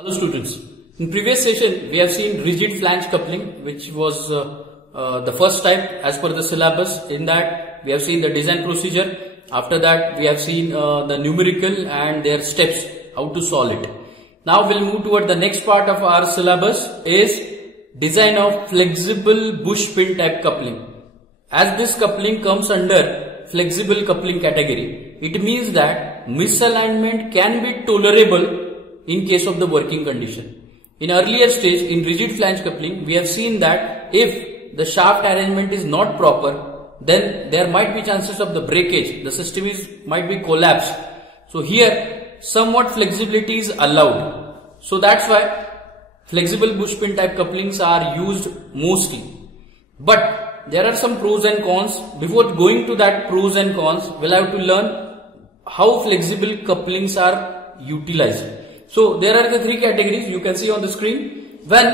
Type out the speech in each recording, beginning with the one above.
Hello students, in previous session we have seen rigid flange coupling, which was the first type as per the syllabus. In that we have seen the design procedure. After that we have seen the numerical and their steps, how to solve it. Now we'll move toward the next part of our syllabus is design of flexible bush pin type coupling. As this coupling comes under flexible coupling category, it means that misalignment can be tolerable in case of the working condition. In earlier stage, in rigid flange coupling, we have seen that if the shaft arrangement is not proper, then there might be chances of the breakage. The system might be collapsed. So here, somewhat flexibility is allowed. So that's why flexible bush pin type couplings are used mostly. But there are some pros and cons. Before going to that pros and cons, we'll have to learn how flexible couplings are utilized. So there are the three categories you can see on the screen. When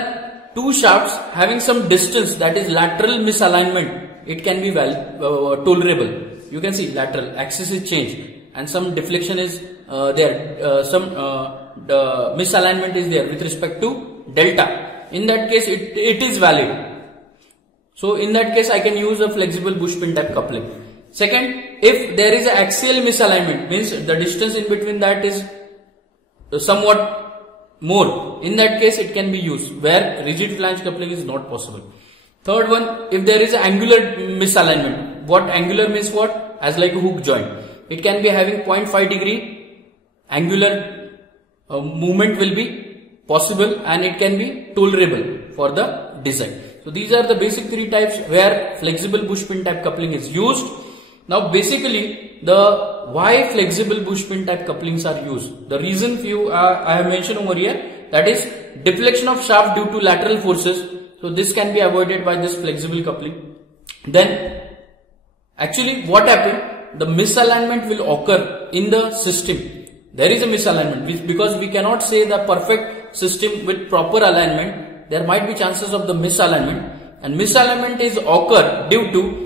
two shafts having some distance, that is lateral misalignment, it can be tolerable. You can see lateral axis is changed and some deflection is there, the misalignment is there with respect to delta. In that case it is valid. So in that case I can use a flexible bush pin type coupling. Second, if there is an axial misalignment, means the distance in between that is somewhat more, in that case it can be used where rigid flange coupling is not possible. Third one, if there is an angular misalignment. What angular means what? As like a hook joint. It can be having 0.5 degree angular movement will be possible and it can be tolerable for the design. So these are the basic three types where flexible bush pin type coupling is used. Now basically the why flexible bush pin type couplings are used. The reason few I have mentioned over here, that is deflection of shaft due to lateral forces. So this can be avoided by this flexible coupling. Then actually what happened, the misalignment will occur in the system. There is a misalignment because we cannot say the perfect system with proper alignment. There might be chances of the misalignment, and misalignment is occur due to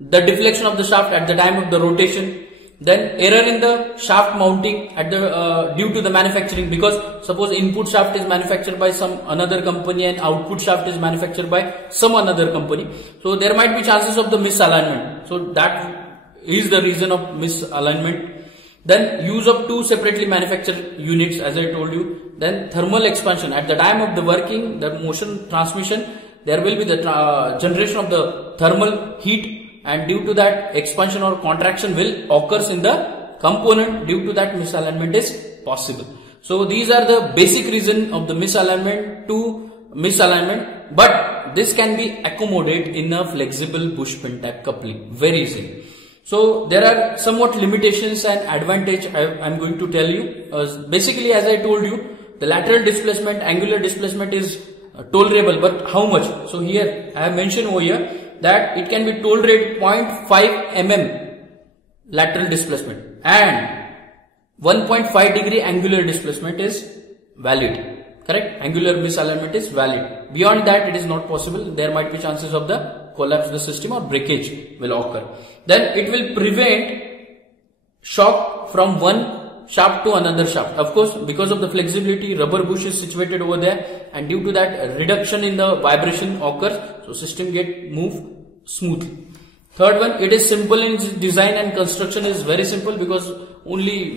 the deflection of the shaft at the time of the rotation, then error in the shaft mounting at the due to the manufacturing, because suppose input shaft is manufactured by some another company and output shaft is manufactured by some another company, so there might be chances of the misalignment. So that is the reason of misalignment. Then use of two separately manufactured units, as I told you. Then thermal expansion at the time of the working, the motion transmission, there will be the generation of the thermal heat, and due to that expansion or contraction will occurs in the component. Due to that misalignment is possible. So these are the basic reason of the misalignment to misalignment, but this can be accommodated in a flexible bush pin type coupling very easily. So there are somewhat limitations and advantage I am going to tell you. Basically, as I told you, the lateral displacement, angular displacement is tolerable, but how much? So here I have mentioned over here that it can be tolerated 0.5 mm lateral displacement and 1.5 degree angular displacement is valid. Correct? Angular misalignment is valid. Beyond that it is not possible. There might be chances of the collapse of the system or breakage will occur. Then it will prevent shock from one shaft to another shaft. Of course, because of the flexibility, rubber bush is situated over there, and due to that reduction in the vibration occurs, so system get move smoothly. Third one, it is simple in design and construction is very simple because only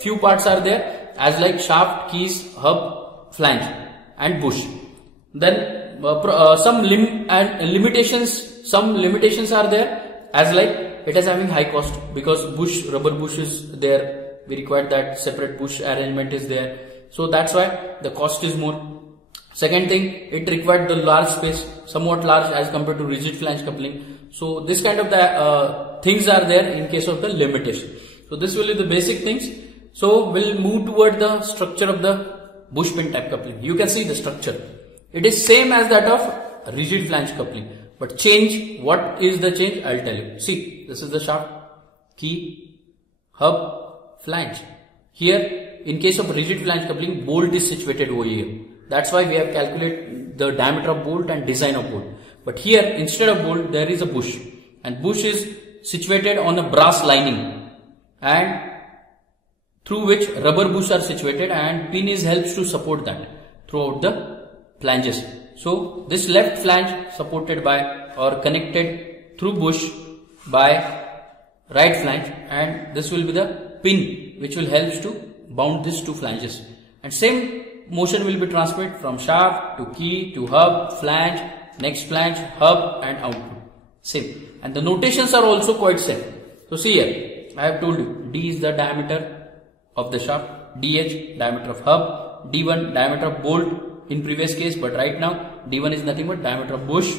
few parts are there, as like shaft, keys, hub, flange and bush. Then some limitations are there, as like it is having high cost because rubber bush is there. We require that separate bush arrangement is there. So that's why the cost is more. Second thing, it required the large space, somewhat large as compared to rigid flange coupling. So this kind of the things are there in case of the limitation. So this will be the basic things. So we'll move toward the structure of the bush pin type coupling. You can see the structure. It is same as that of rigid flange coupling, but change, what is the change? I'll tell you. See, this is the shaft, key, hub, flange. Here, in case of rigid flange coupling, bolt is situated over here. That's why we have calculated the diameter of bolt and design of bolt. But here, instead of bolt, there is a bush, and bush is situated on a brass lining, and through which rubber bush are situated, and pin is helps to support that throughout the flanges. So this left flange supported by or connected through bush by right flange, and this will be the pin which will help to bound these two flanges, and same motion will be transmitted from shaft to key to hub, flange, next flange, hub and output. Same, and the notations are also quite same. So see here, I have told you D is the diameter of the shaft, DH diameter of hub, D1 diameter of bolt in previous case, but right now D1 is nothing but diameter of bush,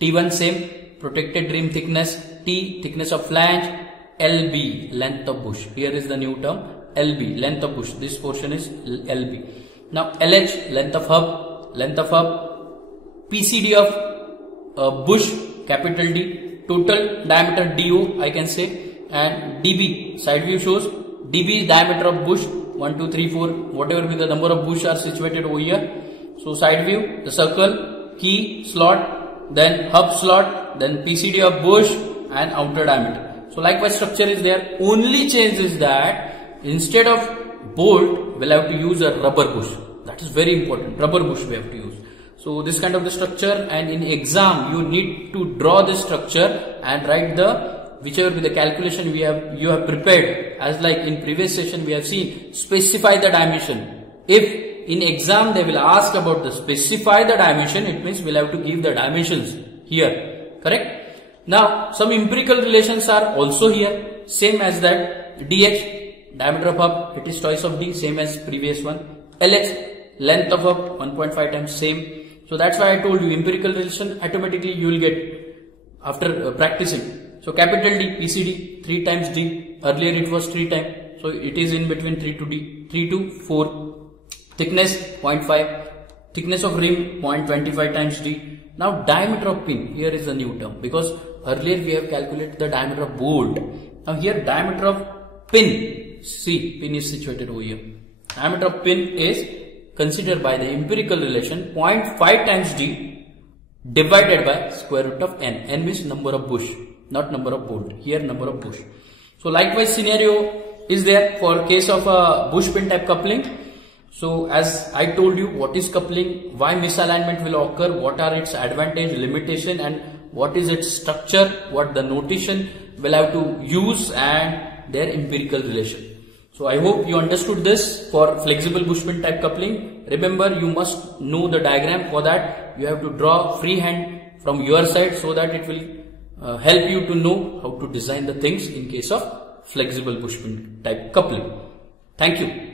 T1 same, protected rim thickness, T thickness of flange, LB length of bush. Here is the new term LB length of bush. This portion is LB. Now LH length of hub, PCD of bush capital D, total diameter DO I can say, and DB side view shows DB is diameter of bush 1, 2, 3, 4 whatever be the number of bush are situated over here. So side view the circle, key slot, then hub slot, then PCD of bush and outer diameter. So likewise structure is there. Only change is that instead of bolt we'll have to use a rubber bush. That is very important. Rubber bush we have to use. So this kind of the structure, and in exam you need to draw this structure and write the whichever be the calculation you have prepared, as like in previous session we have seen, specify the dimension. If in exam they will ask about the specify the dimension, it means we'll have to give the dimensions here, correct? Now some empirical relations are also here, same as that. DH diameter of hub, it is twice of D, same as previous one. LH length of hub 1.5 times, same. So that's why I told you empirical relation automatically you will get after practicing. So capital D PCD 3 times D, earlier it was 3 times, so it is in between 3 to D, 3 to 4. Thickness 0.5, thickness of rim 0.25 times D. Now diameter of pin, here is a new term, because earlier we have calculated the diameter of bolt. Now here diameter of pin, see pin is situated over here. Diameter of pin is considered by the empirical relation 0.5 times D divided by square root of N. N means number of bush, not number of bolt. Here number of bush. So likewise scenario is there for case of a bush pin type coupling. So as I told you, what is coupling, why misalignment will occur, what are its advantage, limitation, and what is its structure, what the notation will have to use, and their empirical relation. So I hope you understood this for flexible bush pin type coupling. Remember, you must know the diagram. For that you have to draw freehand from your side, so that it will help you to know how to design the things in case of flexible bush pin type coupling. Thank you.